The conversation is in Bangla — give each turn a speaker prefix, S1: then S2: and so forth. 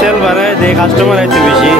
S1: সেল বাড়ায় দেয় কাস্টমার আইতে বেশি।